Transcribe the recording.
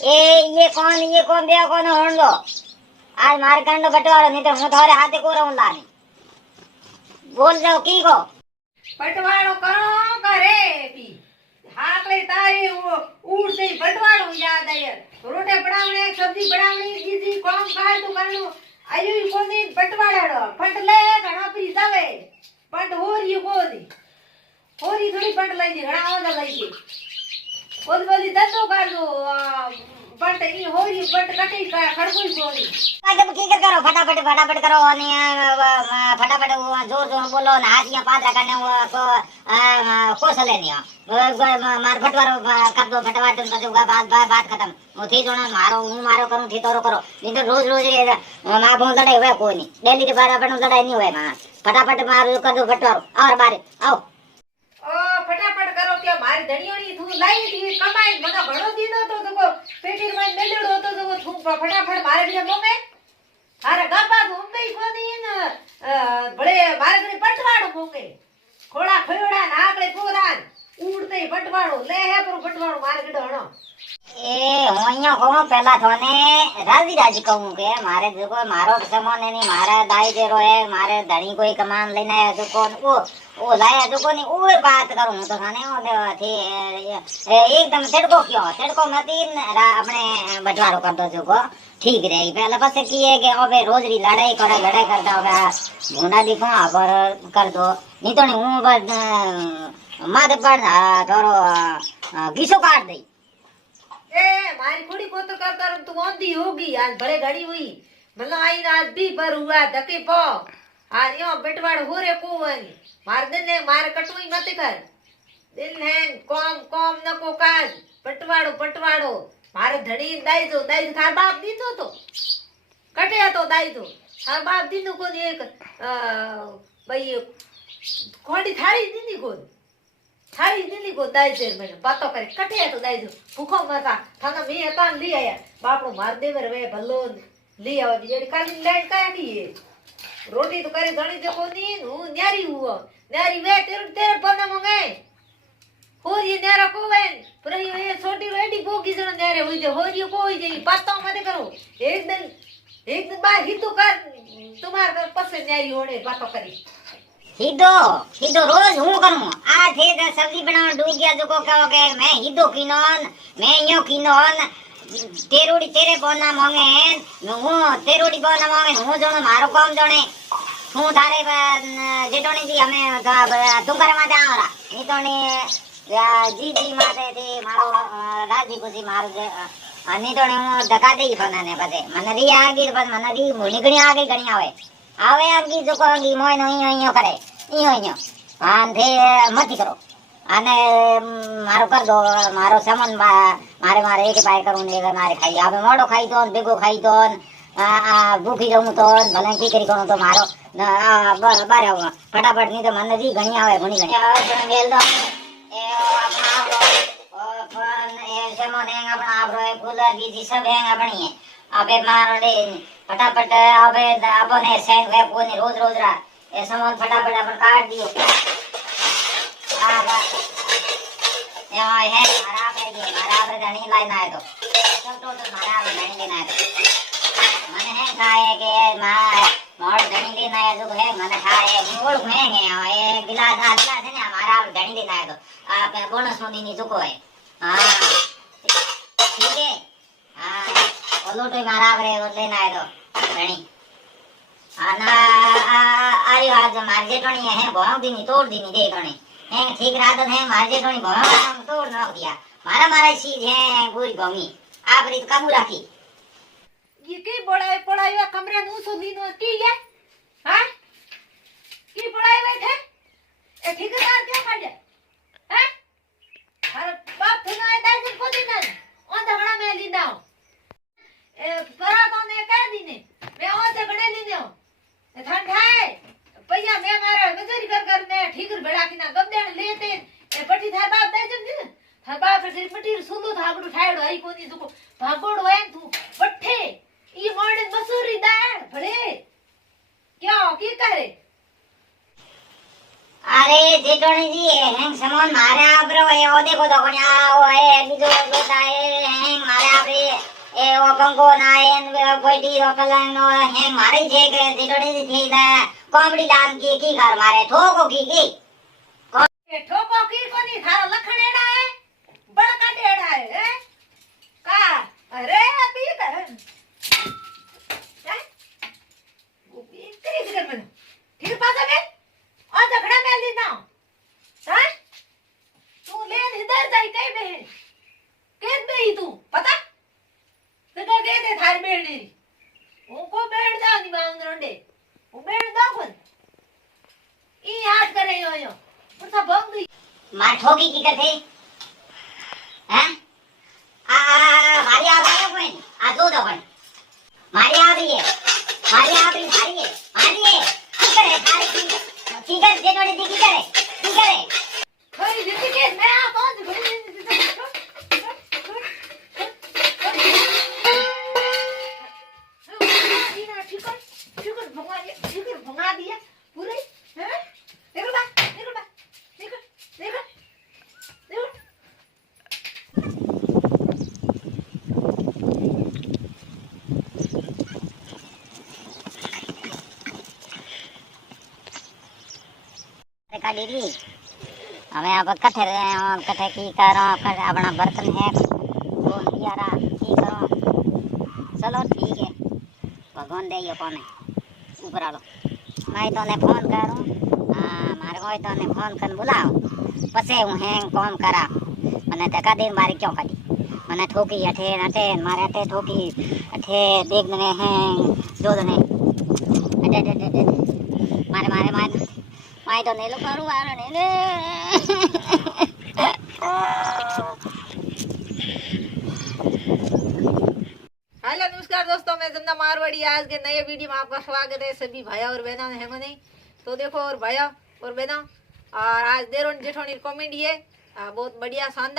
ये कौन दिया कौन होन लो आज मार कांडो बटवारो नहीं तो હું તમારે હાથે કોરવું લાની બોલ જાઓ કી કો બટવાડો કરો કરે પી હાકલે તારી ઉડસે બટવાડો યાદ આય રોટે બનાવણે સબ્જી બનાવણી દીદી કોમ કાય તો કરનું આયુ કોની બટવાડો ફટ લે ઘણા પી જાવે પણ હોરી કોની હોરી થોડી ફટ લઈ દી ઘણા ઓદા લઈ દી ઓદ બોલી દતો કાઢો બટ ઈ હોરી બટ કટી ખડકોઈ કોની जब की करो फटाफट करो અને फटाफट जोर जोर बोलो ને હાથિયા પાદરા કરને કો કોસલે ની માર ફટવારો કર દો फटाफट પછી बात खत्म મોથી જોણો મારો કરું થી તોરો કરો નહીં તો રોજ માં ભો લડાઈ હોય કોઈ નહીં ડેલી કે ફટાફટ લડાઈ નહીં હોય માં ફટાફટ મારું કર દો ફટવારો આવ બારે આવ ફટાફટ કરો કે મારી ધણીઓની તું લાઈ દી કમાઈ મને ઘણો દીધો તો તો પેટીર માં મેલેડો તો તો તું ફટાફટ મારે બીજા મોમે અરે ગાપા મુંબઈ કોની ને ભલે મારે ઘરે પટવાડો મોકે ખોડા ખોડા નાકડે પોરાન ઉડતે પટવાડો લે હે પર પટવાડો મારે ઘડો હણો એ હું અહીંયા કહું પેલા થોને રાજી કહું કે મારે જો મારો સમોને ની મારા દાઈ જેરો હે મારે ધણી કોઈ કમાન લઈને આયા જો કોન ओ लाया जो कोनी ओए बात करूं तो थाने थी एकदम तेड़को मती अपने बटवारो कर दो जो को ठीक रही पहले बस किए के ओबे रोज री लड़ाई करता होगा भूंडा दिखो पर कर दो नहीं तो नहीं हूं माथे पर थोड़ो घीसो काट दई ए मारी कुड़ी को तो कर तू ओंदी होगी आज भले घड़ी हुई मतलब आई आज भी पर हुआ धके पो आज यो बटवाड़ हो रे को मार देने मार कटुई मत कर दिल है कॉम न को काज पटवाड़ो मारे धड़ी दाई थार बाप दीतो तो कटे तो दाई तो थार बाप दीतो को एक भाई कोडी थारी दीदी को दाई देर में बातो करे कटे तो दाई तो भूखो मता थाना में हता ली आया बापड़ो मार देवर वे भलो ली आवा जेडी काली लाइन काया की रोटी तो करे घणी देखो नी हूं न्यारी हुआ न्यारी वे तेरे बना मंगे होरी न्यारा को वे पर ये छोटी रेडी बोगी जण न्यारे होई जे होरी को होई जे पातो मत करो एक दिन बार हितो कर तुम्हार कर पसे न्यारी होने बातो करी हिदो रोज हूं करूं आ थे सब्जी बनावन डूब गया जो को कहो के मैं हिदो किनोन मैं यो किनोन तेरोड़ी तेरे बोना मांगे हूं तेरोड़ी बोना मांगे हूं जणो मारो काम जणे हूं थारे जेटोनी जी हमें तुंकर माते आवरा नीतोनी जी माते थी मारो राजी खुशी मारो जे नीतोनी हूं धक्का देई बनाने बदे मन री आगी बस मन री मुनिगणी आगे गणी आवे आगी जो कोगी मोय नो इयो करे इयो आन थे मत करो आने मारो कर दो मारो सामान मारे एक पाए करूं ने मारे खाई आबे मोड़ो खाई तो बेगो खाई तो भूखी जाऊं तो भले की करी करूं तो मारो बारे फटाफट नहीं तो मन जी घणी आवे घणी घणी मेल दो ए अपना ओ फन ए सामान है अपना आपरो कूलर की सब है अपनी है अबे मारो दे फटाफट अबे अपने सेन वे कोनी रोज रा ए सामान फटाफट अपन काट दियो है मारा पे धनी लाइन आए तो सब तो मारा पे धनी लेना है मन है खाए के मोड़ धनी लेना है जो है मन खाए मोड़ खाएंगे ये गिलास है ना हमारा पे धनी लेना है तो आप बोनस में नहीं चुको है हां ठीक है हां वो तो मारा पे लेना है तो धनी आना अरे आज मार जेटणी है बहुत दिन तोड़ दी दे गणी है ठीक रात है मारे थोड़ी भवा तोड़ न दिया मारा चीज है पूरी भूमि आप रीत काबू रखी ये की पढ़ाई कमरे नु सो दिन की है हां की पढ़ाई वे थे ए ठेकेदार क्या कर दे हैं अरे बाप थे ना दाई को दिन ओन धगड़ा में लींदा ए परा तो ने कह दीने मैं ओ झगड़े लींदो ए ठंडा है भैया मैं मारा मजूरी कर मैं ठीकर बेड़ा की ना गमदेण लेते ए पटी थार बाप दे जम दिन थार बाप रे पटी सुंदो थागड़ो ठायड़ो आई कोनी दुको भागोड़ो है तू पट्ठे ई मोड़े मसूरी दाल भले क्या की करे अरे जेटोनी जी हैंग सामान मारे आपरो ए ओ देखो तो कोनी आओ है बीजो बेटा है हैंग मारे आपरे गंगो नायन कोई रो कलन है मारे जे के दिडोडी थी ना कॉमेडी डांस की घर मारे ठोको की ए ठोको की कोनी थारो लखणेड़ा है बड़का टेड़ा है हैं? का अरे अभी कर हैं? वो इतनी दिक्कत में फिर पासा में और झगड़ा में ली ना हैं? तू ले इधर जाई कई में केत में ही तू पता तने दे दे थार बेड़ी उनको बेड़ जा नी मांग रोंडे वो बेड़ दो कोन ई याद करे यो पुरसा बंद मार ठोकी की करते हैं आ मारी आ गया कोई आ दो कोई मारी आ रही है मारी आ रही सारी है मारी है की करे सारी की करे दिडोडी की करे खरी जिंदगी के मैं आ कौन घड़ी भंगा दिया पूरे हैं निकल बा निकल देखा दीदी हमें अब कट्ठे रहे हैं और कट्ठे की करो अपना बर्तन है वो यारा की करो चलो ठीक है भगवान दे ये कौन है ऊपर आलो मैं तो ने फोन करूं मारे को तो ने फोन कर बुलाओ पसे हूं हैंग कौन करा मने तका दिन बारी क्यों करी मने ठोकी अठे अठे मारे अठे ठोकी अठे देख ने हैं दो दने अटे अटे अटे मारे मारे मारे मैं तो नेलो करूं वाला ने हेलो नमस्कार दोस्तों, मैं जमुना मारवाड़ी। आज के नए वीडियो में आपका स्वागत है सभी भाइयों और बहनों है नहीं तो देखो और भाइयों और बहनों और आज देरों जेठोनी कॉमेडी है बहुत बढ़िया शानदार।